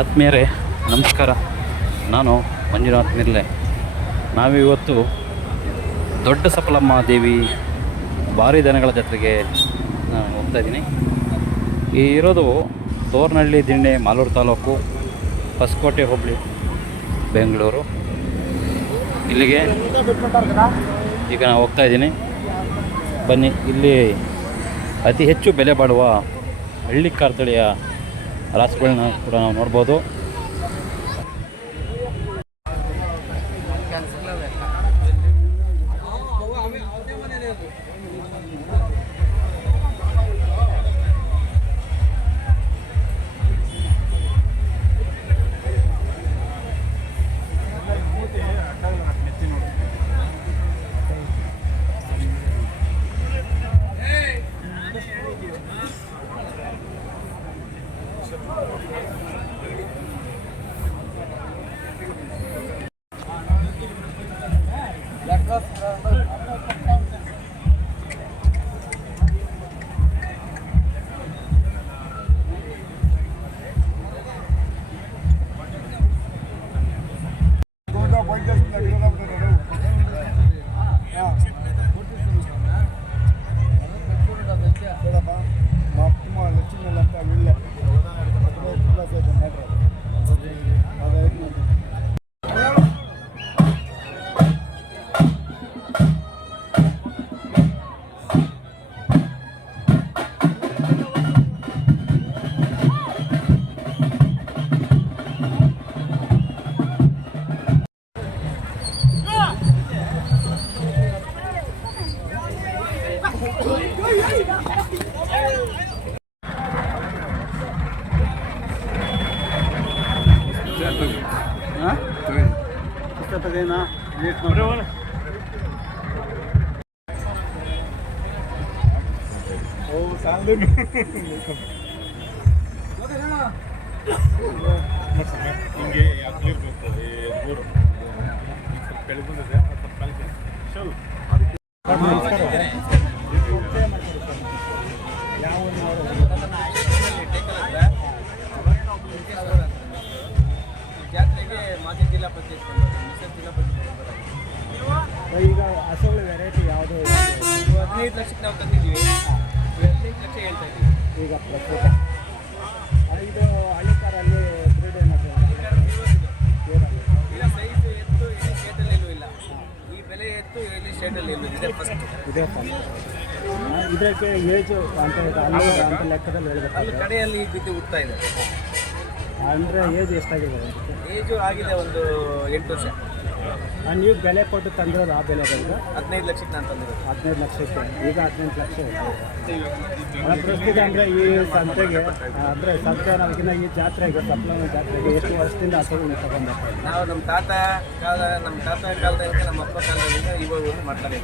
ಆತ್ಮೀಯರೇ ನಮಸ್ಕಾರ. ನಾನು ಮಂಜುನಾಥ್ ಮಿರ್ಲೆ. ನಾವಿವತ್ತು ದೊಡ್ಡ ಸಫಲಮ್ಮ ದೇವಿ ಭಾರಿ ದನಗಳ ಜಾತ್ರೆಗೆ ನಾನು ಹೋಗ್ತಾಯಿದ್ದೀನಿ. ಇರೋದು ತೋರ್ನಹಳ್ಳಿ ದಿಣ್ಣೆ ಮಾಲೂರು ತಾಲೂಕು, ಹೊಸಕೋಟೆ ಹೋಬಳಿ, ಬೆಂಗಳೂರು. ಇಲ್ಲಿಗೆ ಈಗ ನಾನು ಹೋಗ್ತಾಯಿದ್ದೀನಿ. ಬನ್ನಿ, ಇಲ್ಲಿ ಅತಿ ಹೆಚ್ಚು ಬೆಲೆ ಬಾಳುವ ಹಳ್ಳಿಕಾರ್ ತಳಿಯ ರಾಸುಗಳನ್ನ ಕೂಡ ನಾವು ನೋಡ್ಬೋದು. ಹಿಂಗೆ ಯಾಕೆ ಬರ್ತದೆ ಬೋರು ಬೆಳೆದ ಜಾತ್ರೆಗೆ ಮಾಜಿ ಜಿಲ್ಲಾ ಪಂಚಾಯತ್ ಜಿಲ್ಲಾ ಪಂಚಾಯತ್ ಈಗ ಹಸುಗಳ ವೆರೈಟಿ ಯಾವುದು? 15 ಲಕ್ಷಕ್ಕೆ ನಾವು ತಂದಿದ್ದೀವಿ. 15 ಲಕ್ಷ ಹೇಳ್ತಾ ಇದ್ದೀವಿ ಈಗ ಪ್ರಸ್ತುತ. ಇದು ಹಳ್ಳಿಕಾರಲ್ಲಿ ಬ್ರೀಡ್ ಏನಾದರೂ ಇಲ್ಲ, ಸೈಜ್ ಎತ್ತು ಇಲ್ಲಿ ಸ್ಟೇಟಲ್ಲಿ ಎಲ್ಲೂ ಇಲ್ಲ. ಈ ಬೆಲೆ ಎತ್ತು ಇಲ್ಲಿ ಸ್ಟೇಟಲ್ಲಿ ಎಲ್ಲೂ ಇದೆ. ಫಸ್ಟ್ ಇದಕ್ಕೆ ಏಜು ಅಂತ ಅಂತ ಲೆಕ್ಕದಲ್ಲಿ ಹೇಳ್ಬೇಕು. ಅಲ್ಲಿ ಕಡೆಯಲ್ಲಿ ಈ ಬಿದ್ದು ಹುಡ್ತಾ ಇದೆ. ಅಂದರೆ ಏಜ್ ಎಷ್ಟಾಗಿದೆ? ಏಜು ಆಗಿದೆ ಒಂದು 8 ವರ್ಷ. ನೀವು ಬೆಲೆ ಕೊಟ್ಟು ತಂದಿರೋದು ಆ ಬೆಲೆ ಬಂದು 15 ಲಕ್ಷಕ್ಕೆ ನಾನು ತಂದಿರೋದು. 15 ಲಕ್ಷಕ್ಕೆ. ಈಗ 18 ಲಕ್ಷ ಪ್ರಸ್ತುತ. ಅಂದರೆ ಈ ಸಂತೆಗೆ ಅಂದರೆ ಸಂತೆ ನಮಗಿನ್ನ ಈ ಜಾತ್ರೆಗೆ ಸಪ್ಲಮ್ಮ ಜಾತ್ರೆಗೆ ಎಷ್ಟು ವರ್ಷದಿಂದ ಹಸುಗಳನ್ನ ತಗೊಂಡ್ಬರ್ತಾರೆ? ನಾವು ನಮ್ಮ ತಾತ ಕಾಲದಿಂದ ನಮ್ಮ ಅಪ್ಪ ಕಾಲದಿಂದ ಇವಾಗ ಮಾಡ್ತಾರೆ.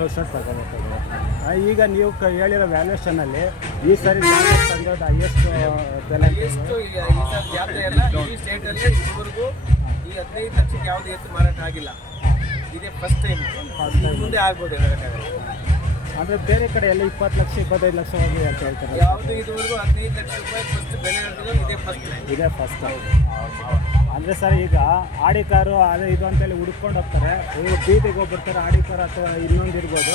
ವರ್ಷ ತಗೊಂಡ್ಬರ್ತಾರೆ. ಈಗ ನೀವು ಹೇಳಿರೋ ವ್ಯಾಲ್ಯೂಷನಲ್ಲಿ ಈ ಸರಿ ತಂದಿರೋದು ಹೈಯೆಸ್ಟ್ ಬೆಲೆ ಎಷ್ಟು? ಈಗ ಈ ಸಲ ಜಾತ್ರೆ ಎಲ್ಲ ಈ ಸ್ಟೇಟಲ್ಲಿ ಇದುವರೆಗೂ ಈ 15 ಲಕ್ಷಕ್ಕೆ ಯಾವುದೇ ಎತ್ತು ಮಾರಾಟ ಆಗಿಲ್ಲ. ಇದೇ ಫಸ್ಟ್ ಟೈಮ್. ಮುಂದೆ ಆಗ್ಬೋದು, ಹೇಳೋಕ್ಕಾಗಲ್ಲ. ಅಂದರೆ ಬೇರೆ ಕಡೆ ಎಲ್ಲ 20 ಲಕ್ಷ 25 ಲಕ್ಷ ಹೋಗಿ ಅಂತ ಹೇಳ್ತಾರೆ. ಯಾವುದು ಇದುವರೆಗೂ 15 ಲಕ್ಷ ರೂಪಾಯಿ ಫಸ್ಟ್ ಬೆಲೆ ಹಿಡಿದ್ರು ಇದೇ ಫಸ್ಟ್ ಟೈಮ್. ಇದೇ ಫಸ್ಟ್. ಅಂದರೆ ಸರ್, ಈಗ ಆಡಿಕಾರು ಅದು ಇದು ಅಂತೇಳಿ ಹುಡ್ಕೊಂಡು ಹೋಗ್ತಾರೆ. ಈಗ ಬೀದಿಗೆ ಹೋಗ್ಬಿಡ್ತಾರೆ ಆಡಿಕಾರು ಅಥವಾ ಇನ್ನೊಂದು ಇರ್ಬೋದು.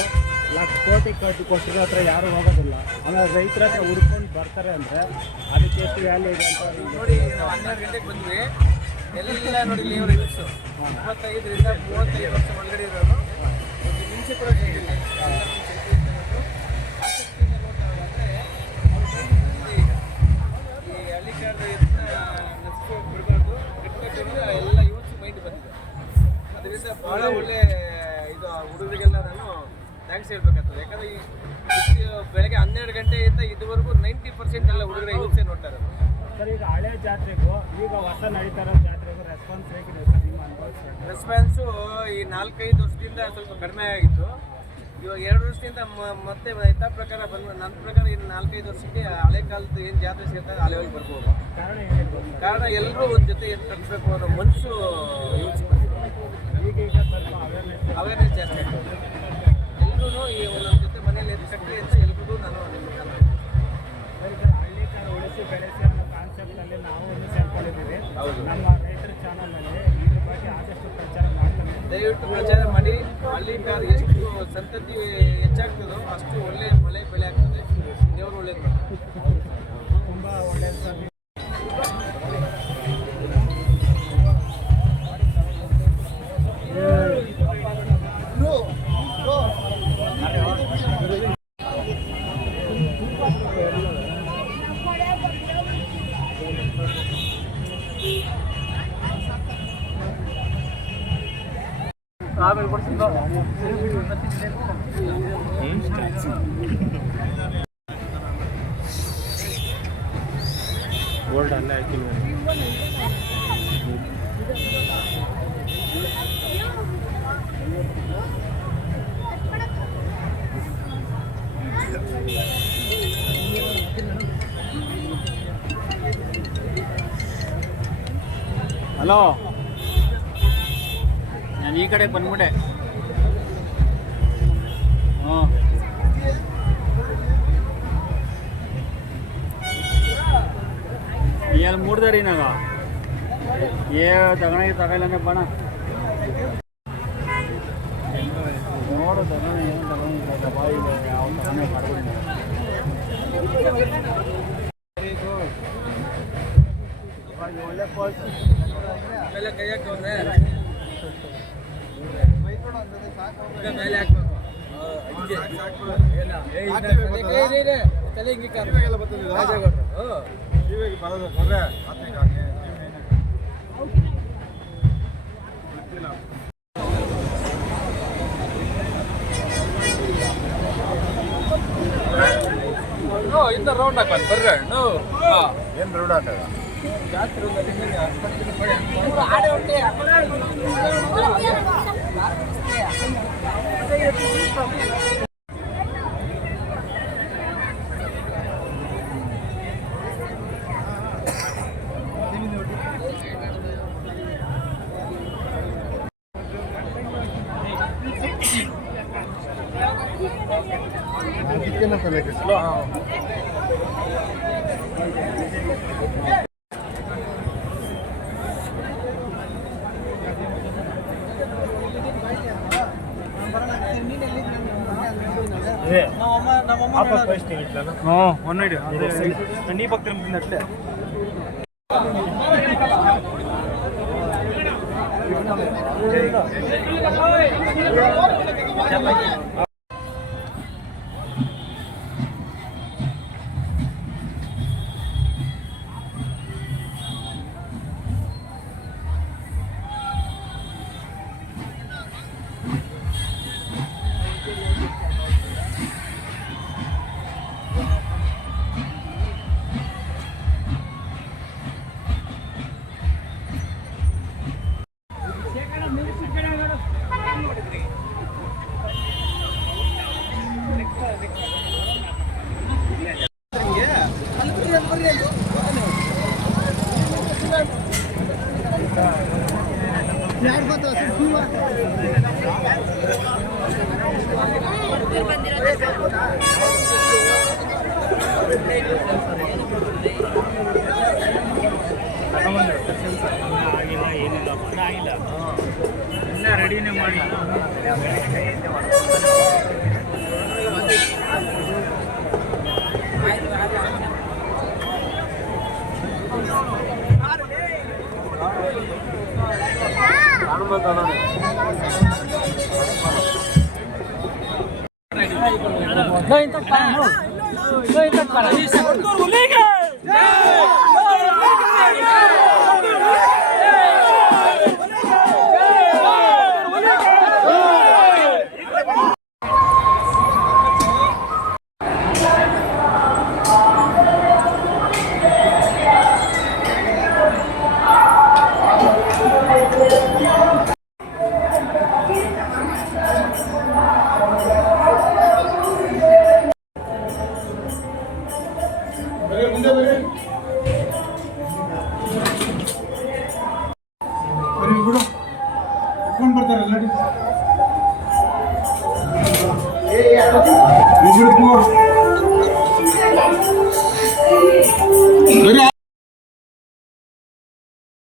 ಕೋಟಿ ಕೊಟ್ಟಿರೋ ಹತ್ರ ಯಾರು ಹೋಗೋದಿಲ್ಲ. ಆಮೇಲೆ ರೈತರ ಹತ್ರ ಹುಡ್ಕೊಂಡು ಬರ್ತಾರೆ ಅಂದರೆ ಅದಕ್ಕೆ ಎಷ್ಟು ವ್ಯಾಲ್ಯೂ ಇದೆ ಅಂತ ನೋಡಿ. ನಾವು 12 ಗಂಟೆಗೆ ಬಂದ್ವಿ. ಎಲ್ಲ ನೋಡಿ ಲೇವರ್ ಯೂಸು 25ರಿಂದ 35 ವರ್ಷ ಒಳಗಡೆ ಇರೋರು ಒಂದು ಹಿಂಸೆ ಕೂಡ ಸಿಗಿಲ್ಲ. ಈ ಹಳ್ಳಿಕಾರರು ನೆಸ್ಕೊ ಬಿಡಬಾರ್ದು. ಬಿಟ್ಟುಕೊಟ್ಟಿಂದ ಎಲ್ಲ ಯೂಸ್ ಮೈಂಡ್ ಬಂದಿದೆ. ಅದರಿಂದ ಭಾಳ ಒಳ್ಳೆ ಇದು ಹುಡುಗರಿಗೆಲ್ಲ ನಾನು ಥ್ಯಾಂಕ್ಸ್ ಹೇಳ್ಬೇಕಾಗ್ತದೆ. ಯಾಕಂದರೆ ಈ ಬೆಳಗ್ಗೆ 12 ಗಂಟೆಯಿಂದ ಇದುವರೆಗೂ 90% ಎಲ್ಲ ಹುಡುಗರ ಯೂಸೇ ನೋಡ್ತಾರೆ. ಸರ್, ಈಗ ಹಳೆ ಜಾತ್ರೆಗೂ ಈಗ ಹೊಸ ನಡೀತಾ ಇರೋ ಜಾತ್ರೆಗೂ ರೆಸ್ಪಾನ್ಸ್ ಹೇಗಿದೆ ಸರ್ ನಿಮ್ಮ ಅನುಭವ? ರೆಸ್ಪಾನ್ಸು ಈ 4-5 ವರ್ಷದಿಂದ ಸ್ವಲ್ಪ ಕಡಿಮೆ ಆಗಿತ್ತು. ಇವಾಗ 2 ವರ್ಷದಿಂದ ಮತ್ತೆ ಯಥಾ ಪ್ರಕಾರ ಬಂದು ನನ್ನ ಪ್ರಕಾರ ಇನ್ನು 4-5 ವರ್ಷಕ್ಕೆ ಹಳೆ ಕಾಲದ ಏನು ಜಾತ್ರೆ ಸೇರ್ತಾರೆ ಆ ಲೆವೆಲ್ ಬರ್ಬೋದು. ಕಾರಣ ಎಲ್ಲರೂ ಒಂದು ಜೊತೆ ಏನು ಕಟ್ಟಬೇಕು ಅನ್ನೋ ಮನಸ್ಸು ಯೋಚಿಸಿ ಬಂದಿದೆ. ಈಗ ಸ್ವಲ್ಪ ಅವೇರ್ನೆಸ್ ಜಾಸ್ತಿ ಆಗ್ತದೆ. ಎಲ್ಲರೂ ಈ ಒಂದೊಂದು ಜೊತೆ ಮನೇಲಿ ಎದ್ದು ಕಟ್ಟಿ ಅಂತ ಎಲ್ರಿಗೂ ನಾನು ಹಳ್ಳಿಕಾರ ಉಳಿಸಿ ಬೆಳೆಸಿ ಅನ್ನೋ ಕಾನ್ಸೆಪ್ಟಲ್ಲಿ ನಾವು ಸೇರ್ಕೊಂಡು ಮಾಡ್ಕೊಂಡಿದ್ದೀವಿ. ಹೌದು. ನಮ್ಮ ರೈತರ ಚಾನಲಲ್ಲಿ ಇದ್ರ ಬಗ್ಗೆ ಆದಷ್ಟು ಪ್ರಚಾರ ಮಾಡ್ತಾನೆ. ದಯವಿಟ್ಟು ಪ್ರಚಾರ ಮಾಡಿ. ಹಳ್ಳಿಕಾರ್ ಎಷ್ಟು ಸಂತತಿ ಹೆಚ್ಚಾಗ್ತದೋ ಅಷ್ಟು ಒಳ್ಳೆ ಮಳೆ ಬೆಳೆ ಆಗ್ತದೆ. ದೇವರು ಒಳ್ಳೇದು ಮಾಡ್ತಾರೆ. ತುಂಬ ಒಳ್ಳೆಯದು ಸರ್. ಗೋಲ್ಡ್ ಅಲ್ಲೇ ಹಾಕಿಲ್ವ? ಹಲೋ, ನಾನು ಈ ಕಡೆ ಬಂದ್ಬಿಟ್ಟೆ. ಹ್ಞೂ, ಏನು ಮೂಡ್ದಾರಿ ನಾಗ ತಗೊಳ್ಳನೆ ಬಣ ನೋಡು ತಗೋಣ. ಏನು ತಗೊಂಡಿಲ್ಲ ಬಾಯಿ ಯಾವ ತಗೊಂಡೆ ಮಾಡ್ಬಿಡಿ. ಒಳ್ಳೆ ಕ್ವಾಲಿಟಿ ಮೇಲೆ ಕೈ ಹಾಕವ್ರೆ ಮೇಲೆ ಹಾಕ್ಬೇಕು. ತಲೆ ಹಿಂಗೆ ಇಂದ ರೌಂಡ್ ಹಾಕೋದು ಬರ್ರಿ. ಏನು ರೌಂಡ್ ಹಾಕದ? ಜಾತ್ರೆ कितना पहले के ನೀ ಭಕ್ತರು ಅಷ್ಟೇ. ಆಗಿಲ್ಲ, ಏನಿಲ್ಲ, ಆಗಿಲ್ಲ, ಎಲ್ಲ ರೆಡಿನೇ ಮಾಡಿ. No,